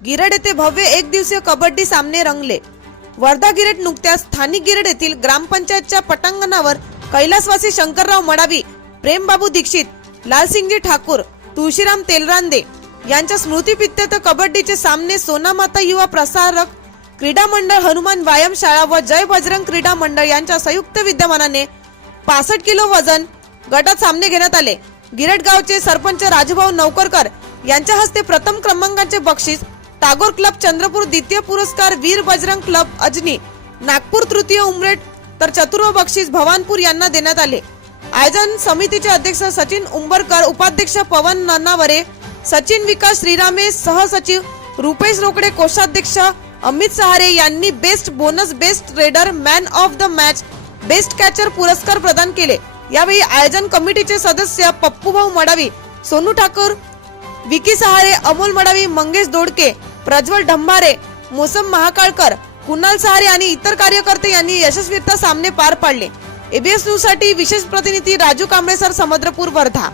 गिरड येथे भव्य एक दिवसीय कबड्डी सामने रंगले. वर्धा गिरड नुकत्याच स्थानिक गिरड येथील ग्रामपंचायतच्या पटांगणावर कैलासवासी शंकरराव मडावी प्रेमबाबू दीक्षित लालसिंगजी ठाकूर तुळशीराम तेलरांदे यांच्या स्मृतीपित्यर्थ कबड्डीचे सामने सोनामाता युवा प्रसारक क्रीडा मंडळ हनुमान व्यायामशाळा व जय बजरंग क्रीडा मंडळ यांच्या संयुक्त विद्यमानाने पासष्ट किलो वजन गटात सामने घेण्यात आले. गिरडगावचे सरपंच राजूभाऊ नौकरकर यांच्या हस्ते प्रथम क्रमांकाचे बक्षीस टागोर क्लब चंद्रपूर द्वितीय पुरस्कार वीर बजरंग क्लब अजनी. नागपूर तृतीय उमरेट तर चतुर्व बक्षीस भवानपूर यांना देण्यात आले. आयोजन समितीचे अध्यक्ष सचिन उंबरकर उपाध्यक्ष पवन नन्नावरे सचिन विकास श्रीरामे सहसचिव रुपेश रोकडे कोषाध्यक्ष अमित सहारे यांनी best bonus best raider man of the match best catcher पुरस्कार प्रदान केले. यावेळी आयोजन कमिटीचे सदस्य पप्पूभाऊ मडावी सोनू ठाकूर विकी सहारे अमोल मडावी मंगेश दोडके प्रज्वल ढंभारे मोसम महाकाळकर कुणाल सहारे आणि इतर कार्यकर्ते यांनी यशस्वीरित्या सामने पार पाडले. एबीएस न्यूजसाठी विशेष प्रतिनिधी राजू कांबळे सर समुद्रपूर वर्धा.